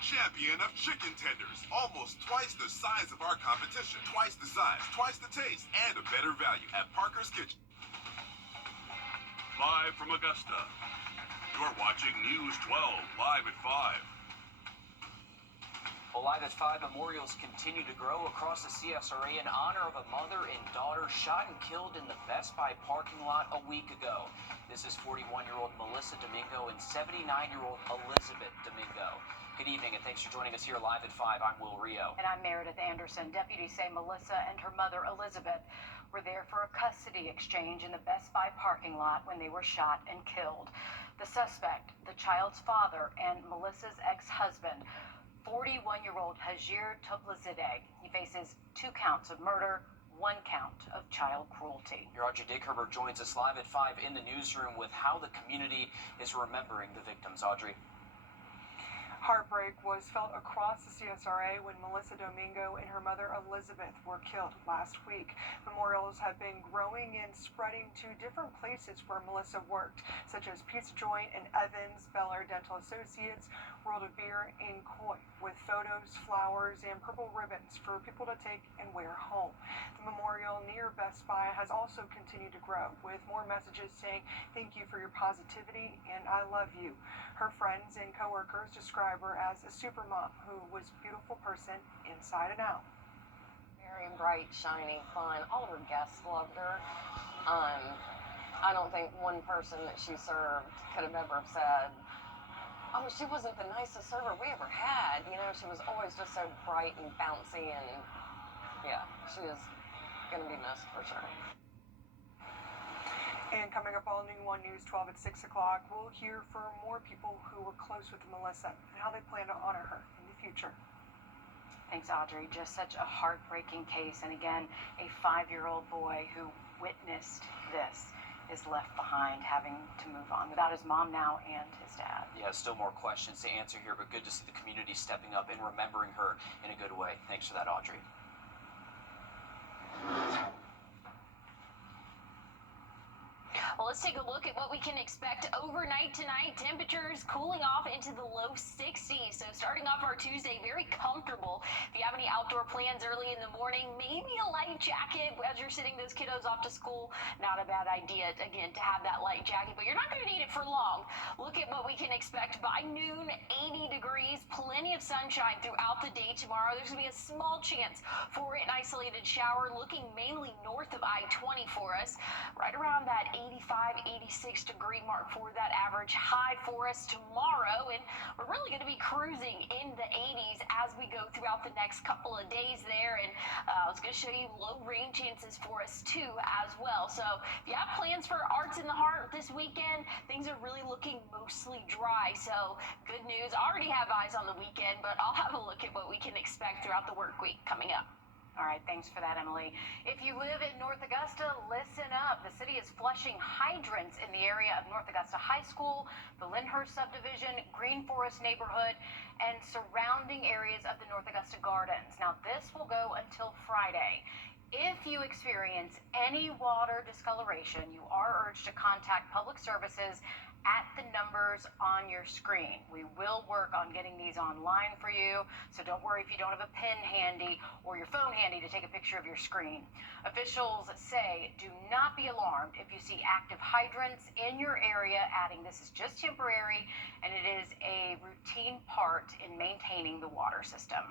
Champion of chicken tenders. Almost twice the size of our competition. Twice the size, twice the taste, and a better value at Parker's Kitchen. Live from Augusta, you're watching News 12, live at 5. Well, live at 5, memorials continue to grow across the CSRA in honor of a mother and daughter shot and killed in the Best Buy parking lot a week ago. This is 41-year-old Melissa Domingo and 79-year-old Elizabeth Domingo. Good evening, and thanks for joining us here live at 5. I'm Wrdw. And I'm Meredith Anderson. Deputies say Melissa and her mother, Elizabeth, were there for a custody exchange in the Best Buy parking lot when they were shot and killed. The suspect, the child's father, and Melissa's ex-husband, 41-year-old Hajir Toblazadeh. He faces 2 counts of murder, 1 count of child cruelty. Your Audrey Dickerber joins us live at 5 in the newsroom with how the community is remembering the victims. Audrey. Heartbreak was felt across the CSRA when Melissa Domingo and her mother Elizabeth were killed last week. Memorials have been growing and spreading to different places where Melissa worked, such as Pizza Joint in Evans, Bel Air Dental Associates, Wrdw in Coy, with photos, flowers, and purple ribbons for people to take and wear home. The memorial near Best Buy has also continued to grow, with more messages saying, "Thank you for your positivity," and "I love you." Her friends and coworkers describe her as a super mom who was a beautiful person inside and out. Very bright, shiny, fun. All of her guests loved her. I don't think one person that she served could have ever said, "Oh, she wasn't the nicest server we ever had." You know, she was always just so bright and bouncy, and yeah, she is going to be missed for sure. And coming up all new on News 12 at 6 o'clock, we'll hear from more people who were close with Melissa and how they plan to honor her in the future. Thanks, Audrey. Just such a heartbreaking case. And again, a 5-year-old boy who witnessed this is left behind, having to move on without his mom now and his dad. Yeah, still more questions to answer here, but good to see the community stepping up and remembering her in a good way. Thanks for that, Audrey. Well, let's take a look at what we can expect overnight tonight. Temperatures cooling off into the low 60s. So starting off our Tuesday, very comfortable. If you have any outdoor plans early in the morning, maybe a light jacket as you're sending those kiddos off to school. Not a bad idea, again, to have that light jacket, but you're not going to need it for long. Look at what we can expect by noon, 80 degrees, plenty of sunshine throughout the day tomorrow. There's going to be a small chance for an isolated shower, looking mainly north of I-20 for us, right around that 86 degree mark for that average high for us tomorrow. And we're really going to be cruising in the 80s as we go throughout the next couple of days there. And I was going to show you low rain chances for us too as well. So if you have plans for Arts in the Heart this weekend, things are really looking mostly dry. So good news. I already have eyes on the weekend, but I'll have a look at what we can expect throughout the work week coming up. All right, thanks for that, Emily. If you live in North Augusta, listen up. The city is flushing hydrants in the area of North Augusta High School, the Lyndhurst subdivision, Green Forest neighborhood, and surrounding areas of the North Augusta Gardens. Now, this will go until Friday. If you experience any water discoloration, you are urged to contact Public Services at the numbers on your screen. We will work on getting these online for you, so don't worry if you don't have a pen handy or your phone handy to take a picture of your screen. Officials say do not be alarmed if you see active hydrants in your area, adding this is just temporary and it is a routine part in maintaining the water system.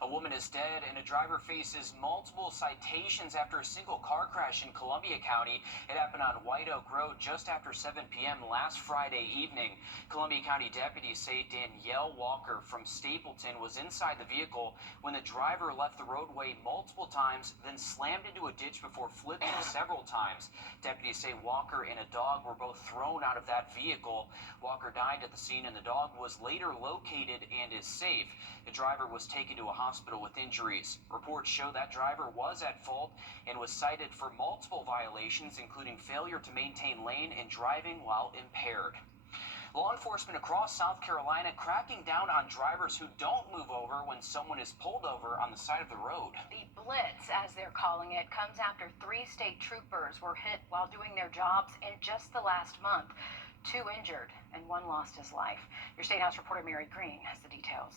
A woman is dead and a driver faces multiple citations after a single car crash in Columbia County. It happened on White Oak Road just after 7 p.m. last Friday evening. Columbia County deputies say Danielle Walker from Stapleton was inside the vehicle when the driver left the roadway multiple times, then slammed into a ditch before flipping several times. Deputies say Walker and a dog were both thrown out of that vehicle. Walker died at the scene and the dog was later located and is safe. The driver was taken to a hospital with injuries. Reports show that driver was at fault and was cited for multiple violations, including failure to maintain lane and driving while impaired. Law enforcement across South Carolina cracking down on drivers who don't move over when someone is pulled over on the side of the road. The blitz, as they're calling it, comes after 3 state troopers were hit while doing their jobs in just the last month. 2 injured and 1 lost his life. Your State House reporter Mary Green has the details.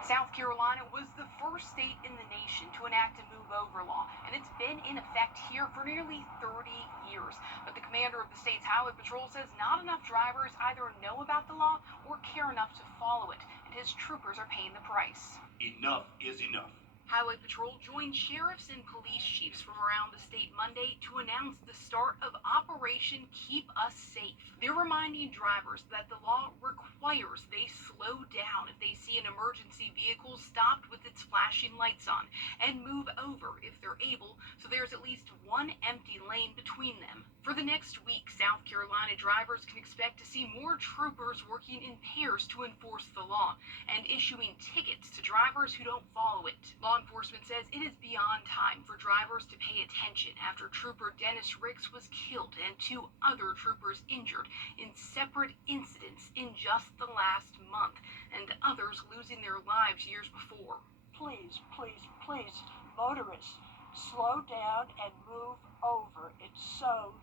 South Carolina was the first state in the nation to enact a move-over law, and it's been in effect here for nearly 30 years. But the commander of the state's Highway Patrol says not enough drivers either know about the law or care enough to follow it, and his troopers are paying the price. Enough is enough. Highway Patrol joined sheriffs and police chiefs from around the state Monday to announce the start of Operation Keep Us Safe. They're reminding drivers that the law requires they slow down if they see an emergency vehicle stopped with its flashing lights on, and move over if they're able, so there's at least one empty lane between them. For the next week, South Carolina drivers can expect to see more troopers working in pairs to enforce the law and issuing tickets to drivers who don't follow it. Law enforcement says it is beyond time for drivers to pay attention after Trooper Dennis Ricks was killed and 2 other troopers injured in separate incidents in just the last month, and others losing their lives years before. Please, please, please, motorists, slow down and move over. It's so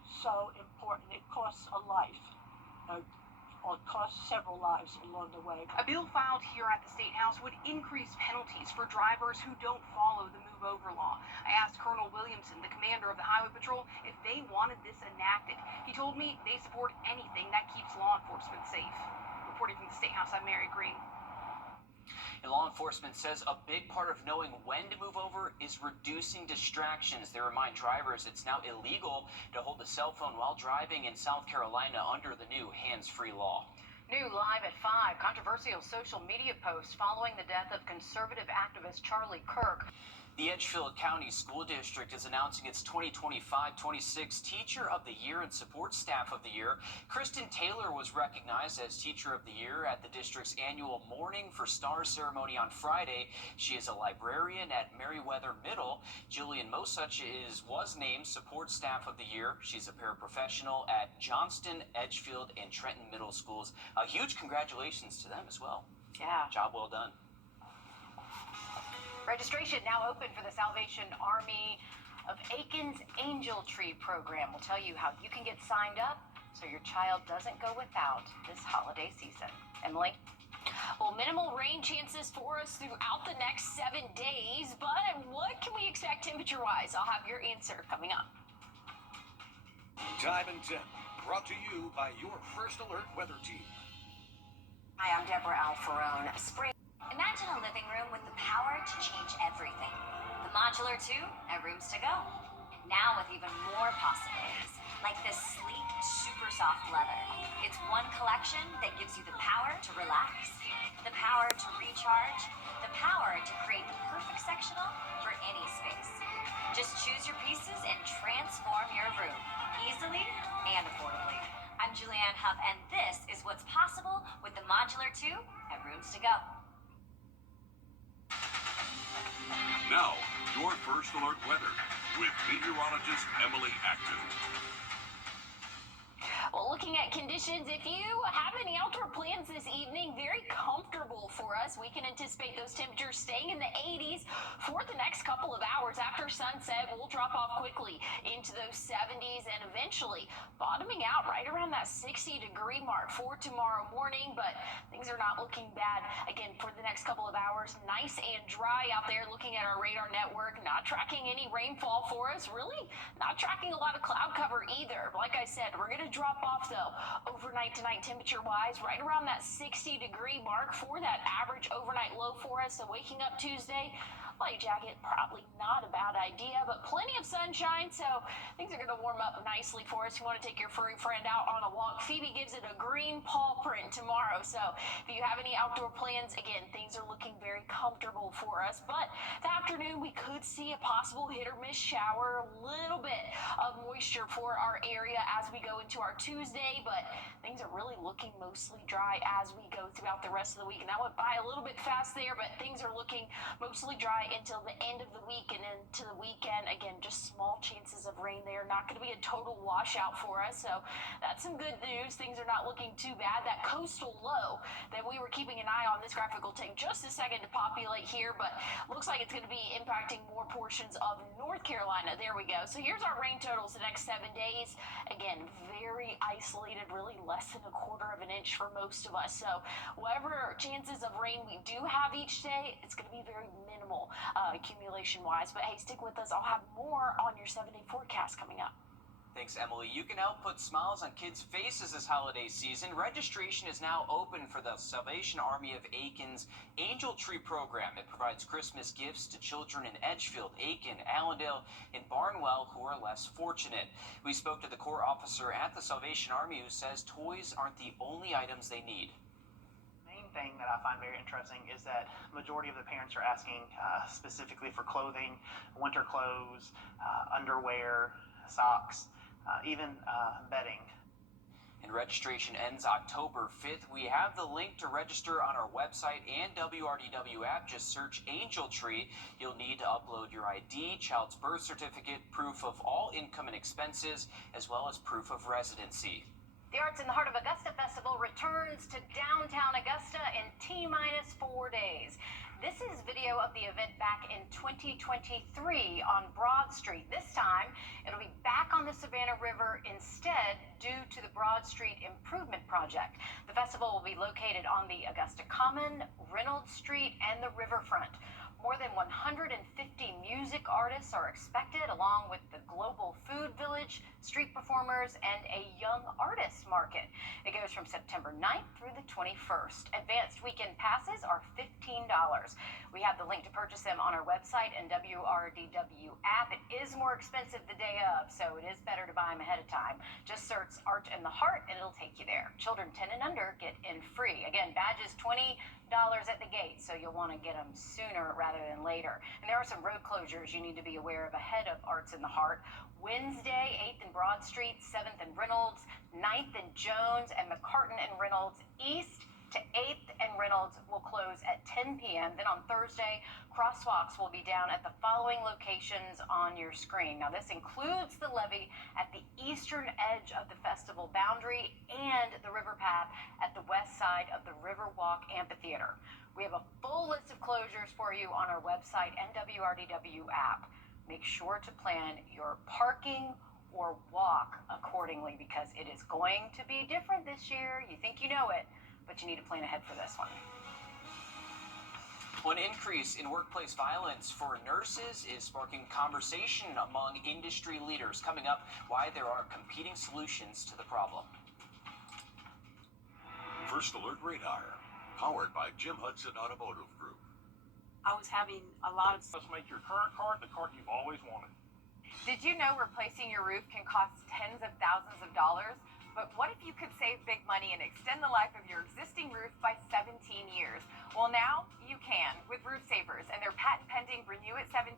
important. It costs a life. Or cost several lives along the way. A bill filed here at the State House would increase penalties for drivers who don't follow the move-over law. I asked Colonel Williamson, the commander of the Highway Patrol, if they wanted this enacted. He told me they support anything that keeps law enforcement safe. Reporting from the State House, I'm Mary Green. And law enforcement says a big part of knowing when to move over is reducing distractions. They remind drivers it's now illegal to hold a cell phone while driving in South Carolina under the new hands-free law. New live at 5, controversial social media post following the death of conservative activist Charlie Kirk. The Edgefield County School District is announcing its 2025-26 Teacher of the Year and Support Staff of the Year. Kristen Taylor was recognized as Teacher of the Year at the district's annual Morning for Stars ceremony on Friday. She is a librarian at Meriwether Middle. Jillian Mosuch was named Support Staff of the Year. She's a paraprofessional at Johnston, Edgefield, and Trenton Middle Schools. A huge congratulations to them as well. Yeah. Job well done. Registration now open for the Salvation Army of Aiken's Angel Tree program. We'll tell you how you can get signed up so your child doesn't go without this holiday season. Emily? Well, minimal rain chances for us throughout the next 7 days, but what can we expect temperature-wise? I'll have your answer coming up. Time and Temp, brought to you by your First Alert weather team. Hi, I'm Deborah Alfarone. Spring. Imagine a living room with the power to change everything. The Modular 2 at Rooms to Go. Now with even more possibilities, like this sleek, super soft leather. It's one collection that gives you the power to relax, the power to recharge, the power to create the perfect sectional for any space. Just choose your pieces and transform your room, easily and affordably. I'm Julianne Huff, and this is what's possible with the Modular 2 at Rooms to Go. Now, your First Alert weather with meteorologist Emily Acton. Well, looking at conditions, if you have any outdoor plans this evening, very comfortable for us. We can anticipate those temperatures staying in the 80s for the next couple of hours. After sunset, we'll drop off quickly into those 70s and eventually bottoming out right around that 60-degree mark for tomorrow morning. But things are not looking bad, again, for the next couple of hours. Nice and dry out there looking at our radar network. Not tracking any rainfall for us. Really not tracking a lot of cloud cover either. Like I said, we're going to drop off though overnight tonight temperature wise right around that 60-degree mark for that average overnight low for us. So waking up Tuesday, light jacket probably not a bad idea, but plenty of sunshine, so things are going to warm up nicely for us. You want to take your furry friend out on a walk. Phoebe gives it a green paw print tomorrow, so if you have any outdoor plans, again, things are looking very comfortable for us. But the afternoon we could see a possible hit or miss shower, a little bit of moisture for our area as we go into our Tuesday, but things are really looking mostly dry as we go throughout the rest of the week. And that went by a little bit fast there, but things are looking mostly dry until the end of the week and into the weekend. Again, just small chances of rain there. Not going to be a total washout for us, so that's some good news. Things are not looking too bad. That coastal low that we were keeping an eye on, this graphic will take just a second to populate here, but looks like it's going to be impacting more portions of North Carolina. There we go. So here's our rain totals today. next 7 days. Again, very isolated, really less than a quarter of an inch for most of us. So whatever chances of rain we do have each day, it's going to be very minimal accumulation wise. But hey, stick with us. I'll have more on your 7-day forecast coming up. Thanks, Emily. You can help put smiles on kids' faces this holiday season. Registration is now open for the Salvation Army of Aiken's Angel Tree program. It provides Christmas gifts to children in Edgefield, Aiken, Allendale, and Barnwell who are less fortunate. We spoke to the Corps officer at the Salvation Army who says toys aren't the only items they need. Main thing that I find very interesting is that majority of the parents are asking specifically for clothing, winter clothes, underwear, socks, even bedding. And registration ends October 5th. We have the link to register on our website and WRDW app. Just search Angel Tree. You'll need to upload your ID, child's birth certificate, proof of all income and expenses, as well as proof of residency. The Arts in the Heart of Augusta Festival returns to downtown Augusta in T-minus 4 days. This is video of the event back in 2023 on Broad Street. This time, it'll be back on the Savannah River instead due to the Broad Street Improvement Project. The festival will be located on the Augusta Common, Reynolds Street, and the riverfront. More than 150 music artists are expected, along with the Global Food Village, street performers, and a young artist market. It goes from September 9th through the 21st. Advanced weekend passes are $15. We have the link to purchase them on our website and WRDW app. It is more expensive the day of, so it is better to buy them ahead of time. Just search Art in the Heart and it'll take you there. Children 10 and under get in free. Again, badges $20 at the gate, so you'll want to get them sooner rather than later. And there are some road closures you need to be aware of ahead of Arts in the Heart. Wednesday, 8th and Broad Street, 7th and Reynolds, 9th and Jones, and McCartan and Reynolds East to 8th and Reynolds will close at 10 p.m. Then on Thursday, crosswalks will be down at the following locations on your screen. Now, this includes the levee at the eastern edge of the festival boundary and the river path at the west side of the Riverwalk Amphitheater. We have a full list of closures for you on our website and WRDW app. Make sure to plan your parking or walk accordingly because it is going to be different this year. You think you know it, but you need to plan ahead for this one. An increase in workplace violence for nurses is sparking conversation among industry leaders. Coming up, why there are competing solutions to the problem. First Alert Radar, powered by Jim Hudson Automotive Group. I was having a lot of... Let's make your current cart the cart you've always wanted. Did you know replacing your roof can cost tens of thousands of dollars? But what if you could save big money and extend the life of your existing roof by 17 years? Well, now you can with Roof Savers and their patent-pending Renew It 17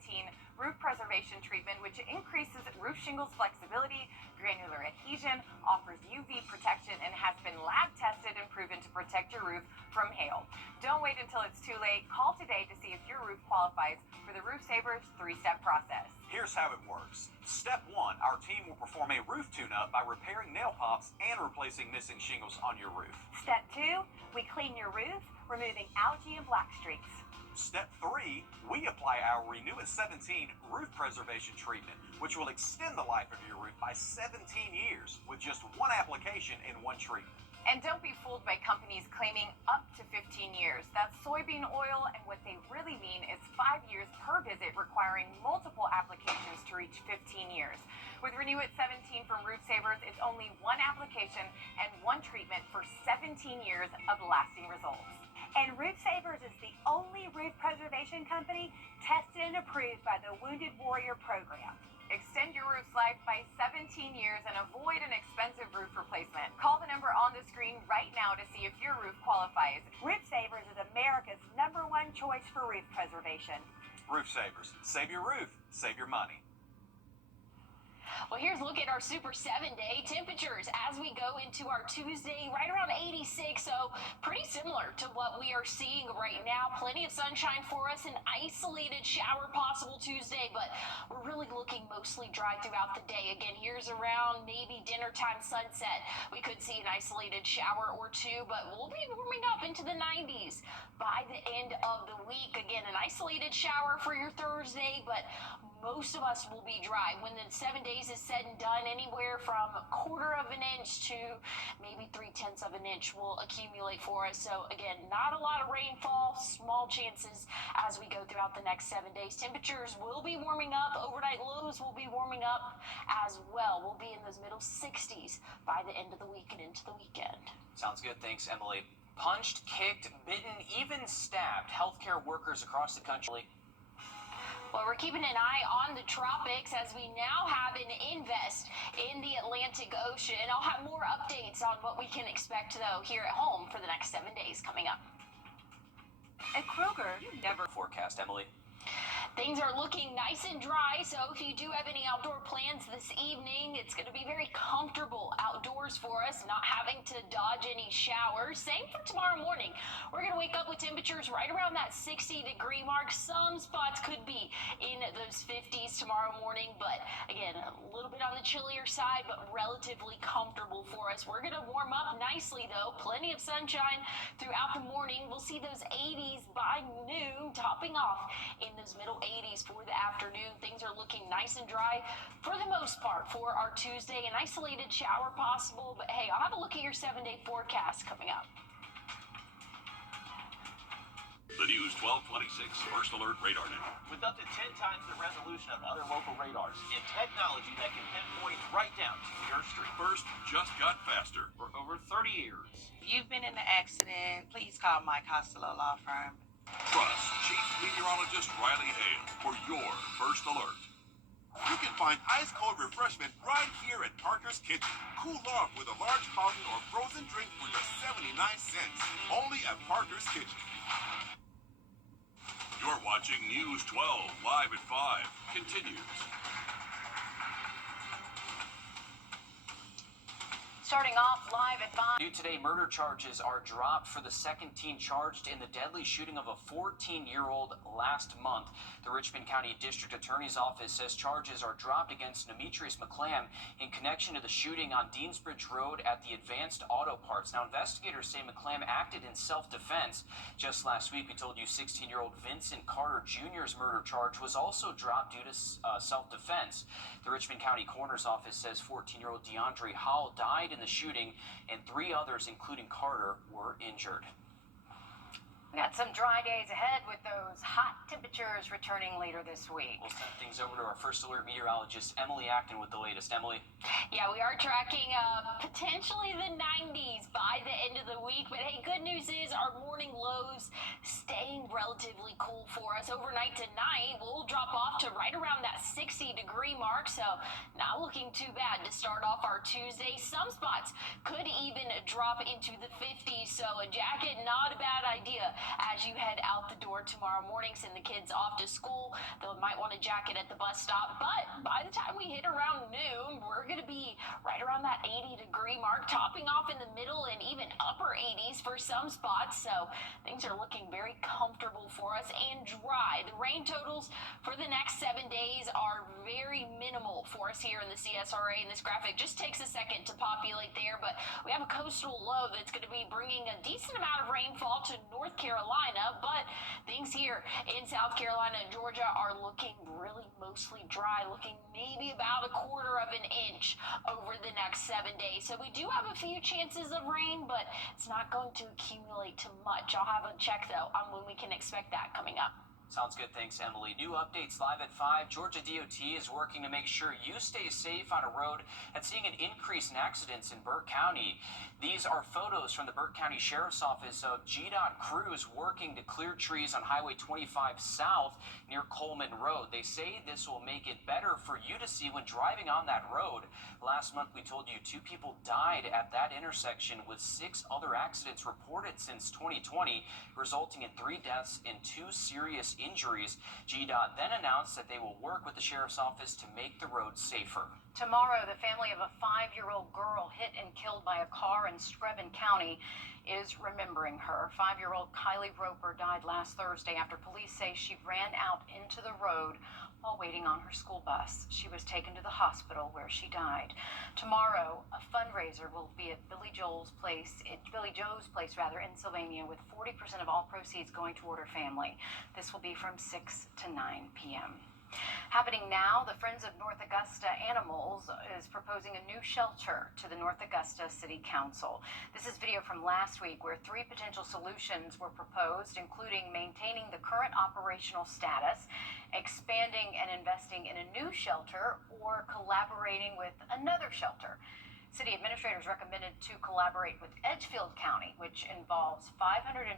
roof preservation treatment, which increases roof shingles flexibility, granular adhesion, offers UV protection, and has been lab-tested and proven to protect your roof from hail. Don't wait until it's too late. Call today to see if your roof qualifies for the Roof Savers 3-step process. Here's how it works. Step 1, our team will perform a roof tune-up by repairing nail pops and replacing missing shingles on your roof. Step 2, we clean your roof, removing algae and black streaks. Step 3, we apply our Renew It 17 roof preservation treatment, which will extend the life of your roof by 17 years with just one application and one treatment. And don't be fooled by companies claiming up to 15 years. That's soybean oil, and what they really mean is 5 years per visit, requiring multiple applications to reach 15 years. With Renew It 17 from Roof Savers, it's only one application and one treatment for 17 years of lasting results. And Roof Savers is the only roof preservation company tested and approved by the Wounded Warrior Program. Extend your roof's life by 17 years and avoid an expensive roof replacement. Call the number on the screen right now to see if your roof qualifies. Roof Savers is America's #1 choice for roof preservation. Roof Savers. Save your roof. Save your money. Well, here's a look at our Super 7-day temperatures as we go into our Tuesday, right around 86. So pretty similar to what we are seeing right now. Plenty of sunshine for us, an isolated shower possible Tuesday, but we're really looking mostly dry throughout the day. Again, here's around maybe dinner time sunset. We could see an isolated shower or two, but we'll be warming up into the 90s by the end of the week. Again, an isolated shower for your Thursday, but most of us will be dry. When the 7 days is said and done, anywhere from 1/4 of an inch to maybe 3/10 of an inch will accumulate for us. So again, not a lot of rainfall, small chances as we go throughout the next 7 days. Temperatures will be warming up. Overnight lows will be warming up as well. We'll be in those middle 60s by the end of the week and into the weekend. Sounds good. Thanks, Emily. Punched, kicked, bitten, even stabbed healthcare workers across the country. Well, we're keeping an eye on the tropics as we now have an invest in the Atlantic Ocean. I'll have more updates on what we can expect, though, here at home for the next 7 days coming up. At Kroger, you never forecast, Emily. Things are looking nice and dry, so if you do have any outdoor plans this evening, it's going to be very comfortable outdoors for us, not having to dodge any showers. Same for tomorrow morning. We're going to wake up with temperatures right around that 60-degree mark. Some spots could be in those 50s tomorrow morning, but again, a little bit on the chillier side, but relatively comfortable for us. We're going to warm up nicely, though. Plenty of sunshine throughout the morning. We'll see those 80s by noon, topping off in those middle 80s for the afternoon. Things are looking nice and dry for the most part for our Tuesday. An isolated shower possible, but hey, I'll have a look at your 7-day forecast coming up. The News 1226 First Alert Radar Now. With up to 10 times the resolution of other local radars and technology that can pinpoint right down to your street. First just got faster. For over 30 years. If you've been in an accident, please call Mike Costello Law Firm. Trust Chief Meteorologist Riley Hale for your First Alert. You can find ice-cold refreshment right here at Parker's Kitchen. Cool off with a large fountain or frozen drink for just 79 cents. Only at Parker's Kitchen. You're watching News 12 live at 5. Continues. Starting off live at 5. New today, murder charges are dropped for the second teen charged in the deadly shooting of a 14-year-old last month. The Richmond County District Attorney's Office says charges are dropped against Demetrius McClam in connection to the shooting on Deansbridge Road at the Advanced Auto Parts. Now, investigators say McClam acted in self-defense. Just last week, we told you 16-year-old Vincent Carter Jr.'s murder charge was also dropped due to self-defense. The Richmond County Coroner's Office says 14-year-old DeAndre Howell died in the shooting, and 3 others, including Carter, were injured. We got some dry days ahead with those hot temperatures returning later this week. We'll send things over to our First Alert meteorologist, Emily Acton, with the latest. Emily? Yeah, we are tracking potentially the 90s by the end of the week. But hey, good news is our morning lows staying relatively cool for us. Overnight tonight, we'll drop off to right around that 60-degree mark. So not looking too bad to start off our Tuesday. Some spots could even drop into the 50s. So a jacket, not a bad idea as you head out the door tomorrow morning. Send the kids off to school. They might want a jacket at the bus stop. But by the time we hit around noon, we're going to be right around that 80-degree mark, topping off in the middle and even upper 80s for some spots. So things are looking very comfortable for us and dry. The rain totals for the next 7 days are very minimal for us here in the CSRA. And this graphic just takes a second to populate there. But we have a coastal low that's going to be bringing a decent amount of rainfall to North Carolina, but things here in South Carolina and Georgia are looking really mostly dry, looking maybe about 1/4 of an inch over the next 7 days. So we do have a few chances of rain, but it's not going to accumulate to much. I'll have a check, though, on when we can expect that coming up. Sounds good. Thanks, Emily. New updates live at 5. Georgia DOT is working to make sure you stay safe on a road and seeing an increase in accidents in Burke County. These are photos from the Burke County Sheriff's Office of GDOT crews working to clear trees on Highway 25 South near Coleman Road. They say this will make it better for you to see when driving on that road. Last month, we told you 2 people died at that intersection, with 6 other accidents reported since 2020, resulting in 3 deaths and 2 serious injuries. GDOT then announced that they will work with the Sheriff's Office to make the road safer. Tomorrow, the family of a 5-year-old girl hit and killed by a car in Screven County is remembering her. 5-year-old Kylie Roper died last Thursday after police say she ran out into the road while waiting on her school bus. She was taken to the hospital where she died. Tomorrow, a fundraiser will be at Billy Joe's place in Sylvania, with 40% of all proceeds going toward her family. This will be from 6 to 9 p.m. Happening now, the Friends of North Augusta Animals is proposing a new shelter to the North Augusta City Council. This is video from last week where 3 potential solutions were proposed, including maintaining the current operational status, expanding and investing in a new shelter, or collaborating with another shelter. City administrators recommended to collaborate with Edgefield County, which involves $520,000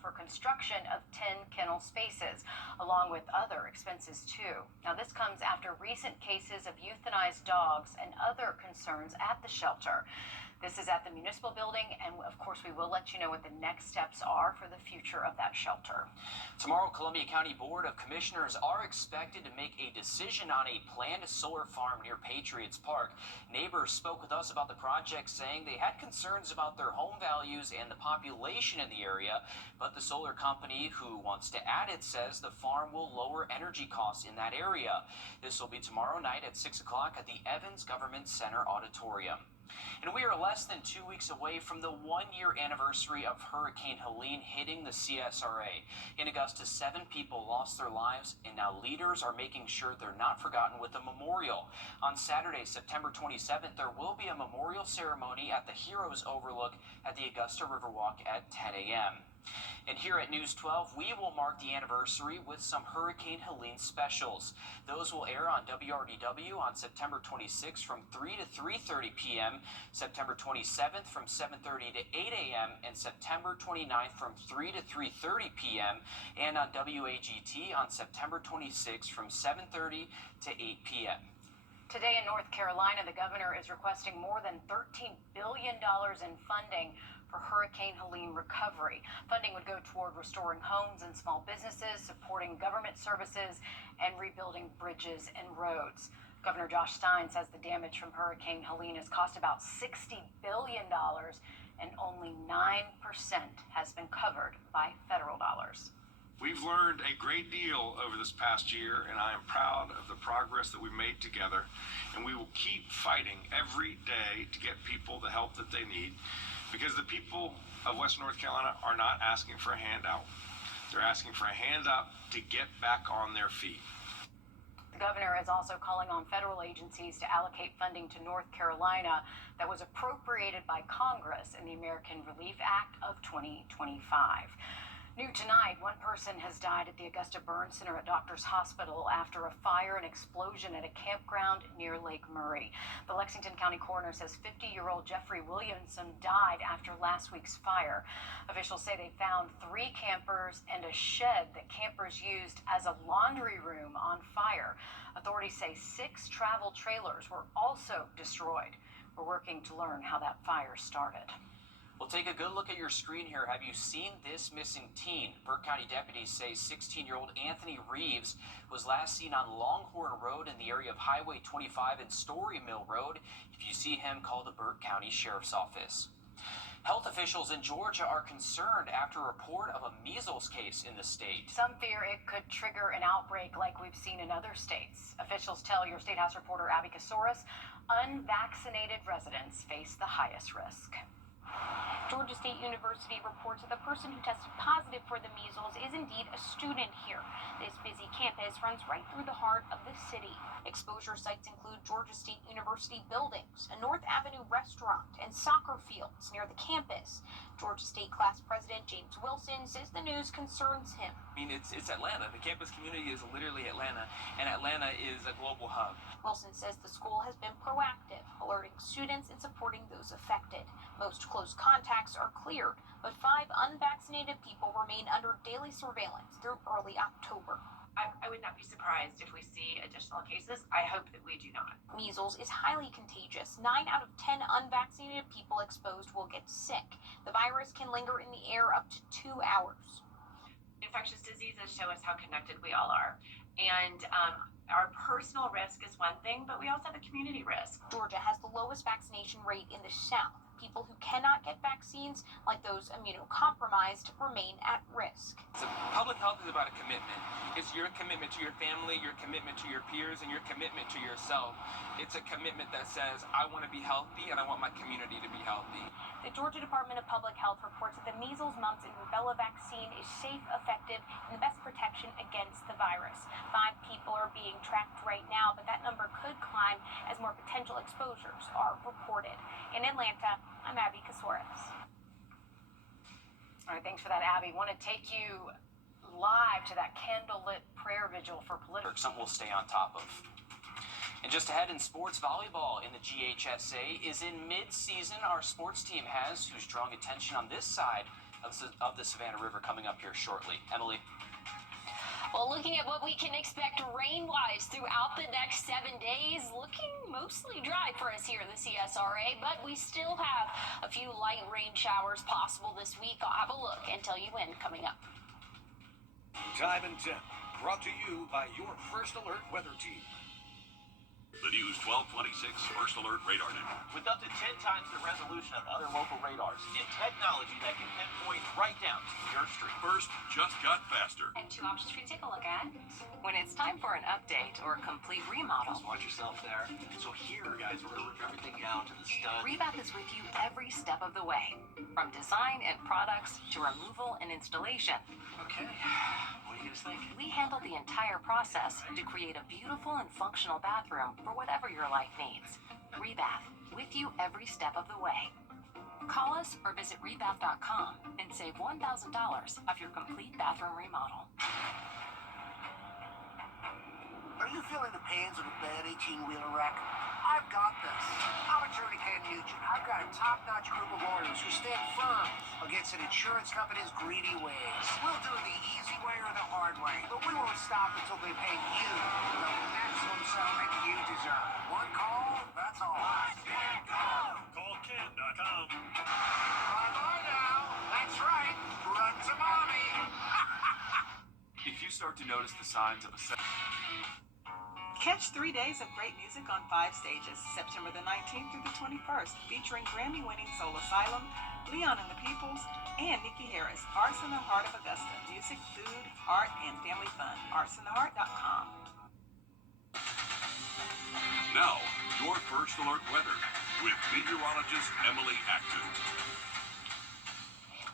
for construction of 10 kennel spaces, along with other expenses too. Now, this comes after recent cases of euthanized dogs and other concerns at the shelter. This is at the municipal building, and of course, we will let you know what the next steps are for the future of that shelter. Tomorrow, Columbia County Board of Commissioners are expected to make a decision on a planned solar farm near Patriots Park. Neighbors spoke with us about the project, saying they had concerns about their home values and the population in the area, but the solar company who wants to add it says the farm will lower energy costs in that area. This will be tomorrow night at 6 o'clock at the Evans Government Center Auditorium. And we are less than 2 weeks away from the 1-year anniversary of Hurricane Helene hitting the CSRA. In Augusta, 7 people lost their lives, and now leaders are making sure they're not forgotten with a memorial. On Saturday, September 27th, there will be a memorial ceremony at the Heroes Overlook at the Augusta Riverwalk at 10 a.m. And here at News 12, we will mark the anniversary with some Hurricane Helene specials. Those will air on WRDW on September 26th from 3 to 3:30 p.m., September 27th from 7:30 to 8 a.m., and September 29th from 3 to 3:30 p.m., and on WAGT on September 26th from 7:30 to 8 p.m. Today in North Carolina, the governor is requesting more than $13 billion in funding for Hurricane Helene recovery. Funding would go toward restoring homes and small businesses, supporting government services, and rebuilding bridges and roads. Governor Josh Stein says the damage from Hurricane Helene has cost about $60 billion, and only 9% has been covered by federal dollars. We've learned a great deal over this past year, and I am proud of the progress that we've made together, and we will keep fighting every day to get people the help that they need, because the people of West North Carolina are not asking for a handout. They're asking for a hand up to get back on their feet. The governor is also calling on federal agencies to allocate funding to North Carolina that was appropriated by Congress in the American Relief Act of 2025. New tonight, 1 person has died at the Augusta Burn Center at Doctors Hospital after a fire and explosion at a campground near Lake Murray. The Lexington County coroner says 50-year-old Jeffrey Williamson died after last week's fire. Officials say they found 3 campers and a shed that campers used as a laundry room on fire. Authorities say 6 travel trailers were also destroyed. We're working to learn how that fire started. Well, take a good look at your screen here. Have you seen this missing teen? Burke County deputies say 16-year-old Anthony Reeves was last seen on Longhorn Road in the area of Highway 25 and Story Mill Road. If you see him, call the Burke County Sheriff's Office. Health officials in Georgia are concerned after a report of a measles case in the state. Some fear it could trigger an outbreak like we've seen in other states. Officials tell your State House reporter Abby Kasoris unvaccinated residents face the highest risk. Georgia State University reports that the person who tested positive for the measles is indeed a student here. This busy campus runs right through the heart of the city. Exposure sites include Georgia State University buildings, a North Avenue restaurant, and soccer fields near the campus. Georgia State class president James Wilson says the news concerns him. I mean, it's Atlanta. The campus community is literally Atlanta, and Atlanta is a global hub. Wilson says the school has been proactive, alerting students and supporting those affected. Most close contacts are cleared, but 5 unvaccinated people remain under daily surveillance through early October. I would not be surprised if we see additional cases. I hope that we do not. Measles is highly contagious. 9 out of 10 unvaccinated people exposed will get sick. The virus can linger in the air up to 2 hours. Infectious diseases show us how connected we all are. And our personal risk is one thing, but we also have a community risk. Georgia has the lowest vaccination rate in the South. People who cannot get vaccines, like those immunocompromised, remain at risk. So public health is about a commitment. It's your commitment to your family, your commitment to your peers, and your commitment to yourself. It's a commitment that says, I want to be healthy and I want my community to be healthy. The Georgia Department of Public Health reports that the measles, mumps, and rubella vaccine is safe, effective, and the best protection against the virus. 5 people are being tracked right now, but that number could climb as more potential exposures are reported. In Atlanta, I'm Abby Kasouris. All right, thanks for that, Abby. Want to take you live to that candlelit prayer vigil for political. Something we'll stay on top of. And just ahead in sports, volleyball in the GHSA is in mid-season. Our sports team who's drawing attention on this side of the Savannah River coming up here shortly. Emily. Well, looking at what we can expect rain-wise throughout the next 7 days, looking mostly dry for us here in the CSRA, but we still have a few light rain showers possible this week. I'll have a look and tell you when coming up. Time and Temp, brought to you by your First Alert weather team. The News 1226 First Alert Radar Net. With up to 10 times the resolution of other local radars and technology that can pinpoint right down to your street. First just got faster. And 2 options for you to take a look at. When it's time for an update or a complete remodel. Just watch yourself there. So here, guys, we're going to rip everything down to the stud. Rebath is with you every step of the way. From design and products to removal and installation. Okay. What do you guys think? We handle the entire process to create a beautiful and functional bathroom for whatever your life needs. Rebath, with you every step of the way. Call us or visit rebath.com and save $1,000 off your complete bathroom remodel. Are you feeling the pains of a bad 18-wheeler wreck? I've got this. I'm attorney Ken Nugent. I've got a top-notch group of lawyers who stand firm against an insurance company's greedy ways. We'll do it the easy way or the hard way, but we won't stop until they pay you the maximum settlement you deserve. One call, that's all. Call Ken.com. Bye-bye now. That's right. Run to mommy. If you start to notice the signs of a Catch 3 days of great music on 5 stages, September the 19th through the 21st, featuring Grammy-winning Soul Asylum, Leon and the Peoples, and Nikki Harris. Arts in the Heart of Augusta. Music, food, art, and family fun. artsintheheart.com. Now, your First Alert weather with meteorologist Emily Acton.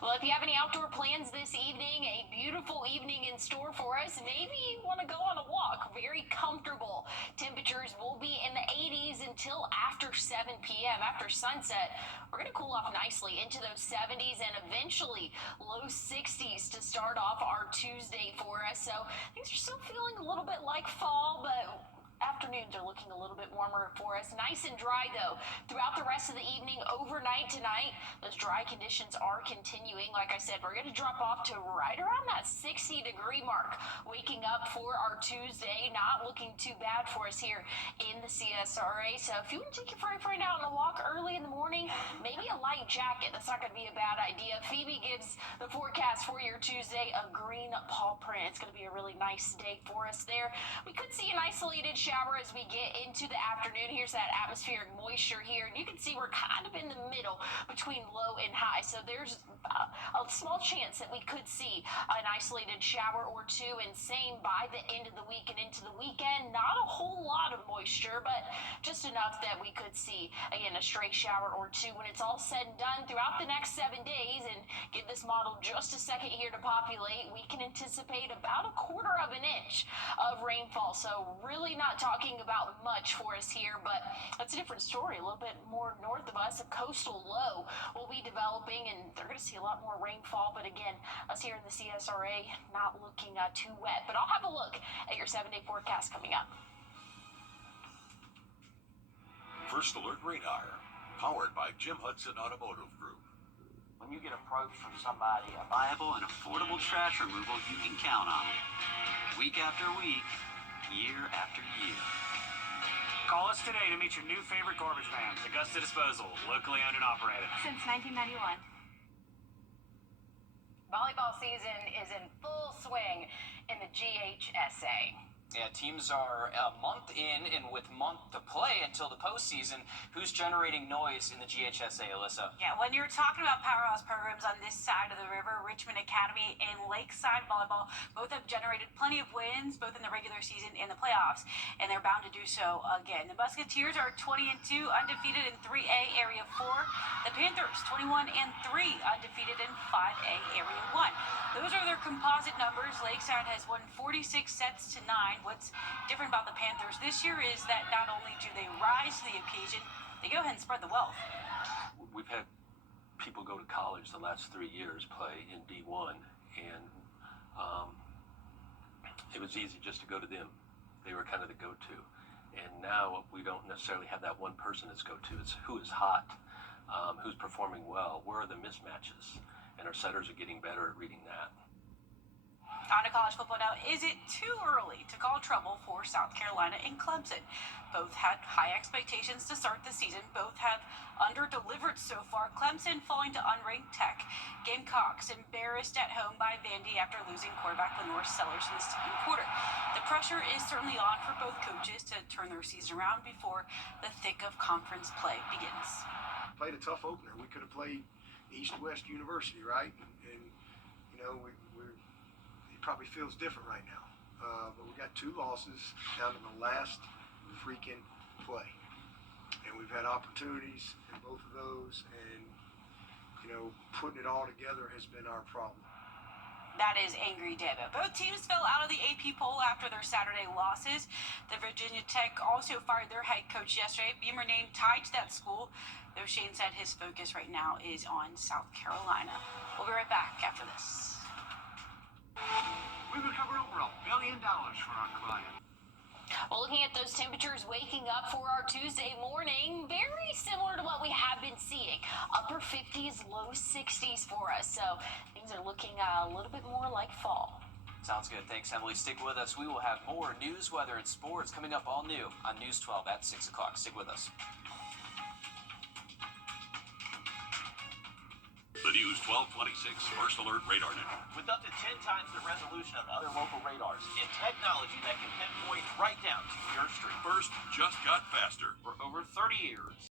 Well, if you have any outdoor plans this evening, a beautiful evening in store for us. Maybe you want to go on a walk. Very comfortable. Temperatures will be in the 80s until after 7 p.m. After sunset, we're going to cool off nicely into those 70s and eventually low 60s to start off our Tuesday for us. So things are still feeling a little bit like fall, but afternoons are looking a little bit warmer for us. Nice and dry, though, throughout the rest of the evening. Overnight tonight, those dry conditions are continuing. Like I said, we're going to drop off to right around that 60-degree mark. Waking up for our Tuesday, not looking too bad for us here in the CSRA. So if you want to take your friend out on a walk early in the morning, maybe a light jacket. That's not going to be a bad idea. Phoebe gives the forecast for your Tuesday a green paw print. It's going to be a really nice day for us there. We could see an isolated shower as we get into the afternoon. Here's that atmospheric moisture here, and you can see we're kind of in the middle between low and high, so there's a small chance that we could see an isolated shower or two, and same by the end of the week and into the weekend. Not a whole lot of moisture, but just enough that we could see, again, a stray shower or two when it's all said and done throughout the next 7 days. And give this model just a second here to populate. We can anticipate about 1/4 of an inch of rainfall, so really not talking about much for us here, but that's a different story. A little bit more north of us, a coastal low will be developing, and they're going to see a lot more rainfall. But again, us here in the CSRA not looking too wet. But I'll have a look at your 7-day forecast coming up. First Alert Radar, powered by Jim Hudson Automotive Group. When you get approached from somebody, a viable and affordable trash removal you can count on. Week after week, year after year. Call us today to meet your new favorite garbage man. Augusta Disposal, locally owned and operated. Since 1991. Volleyball season is in full swing in the GHSA. Yeah, teams are a month in, and with month to play until the postseason, who's generating noise in the GHSA, Alyssa? Yeah, when you're talking about powerhouse programs on this side of the river, Richmond Academy and Lakeside Volleyball both have generated plenty of wins, both in the regular season and the playoffs, and they're bound to do so again. The Musketeers are 20-2, undefeated in 3A Area 4. The Panthers 21-3, undefeated in 5A Area 1. Those are their composite numbers. Lakeside has won 46 sets to 9. What's different about the Panthers this year is that not only do they rise to the occasion, they go ahead and spread the wealth. We've had people go to college the last 3 years play in D1, and it was easy just to go to them. They were kind of the go-to. And now we don't necessarily have that one person as go-to. It's who is hot, who's performing well, where are the mismatches, and our setters are getting better at reading that. On to college football now. Is it too early to call trouble for South Carolina and Clemson? Both had high expectations to start the season. Both have under-delivered so far. Clemson falling to unranked Tech. Gamecocks embarrassed at home by Vandy after losing quarterback Lenore Sellers in the second quarter. The pressure is certainly on for both coaches to turn their season around before the thick of conference play begins. Played a tough opener. We could have played East-West University, right? And you know, it probably feels different right now. But we got 2 losses down to the last freaking play. And we've had opportunities in both of those, and you know, putting it all together has been our problem. That is angry Debo. Both teams fell out of the AP poll after their Saturday losses. The Virginia Tech also fired their head coach yesterday. Beamer named tied to that school, though Shane said his focus right now is on South Carolina. We'll be right back after this. We recovered over $1 billion for our client. Well, looking at those temperatures waking up for our Tuesday morning, very similar to what we have been seeing. Upper 50s, low 60s for us. So things are looking a little bit more like fall. Sounds good. Thanks, Emily. Stick with us. We will have more news, weather, and sports coming up all new on News 12 at 6 o'clock. Stick with us. The News 1226 First Alert Radar Network. With up to 10 times the resolution of other local radars and technology that can pinpoint right down to your street. First just got faster. For over 30 years.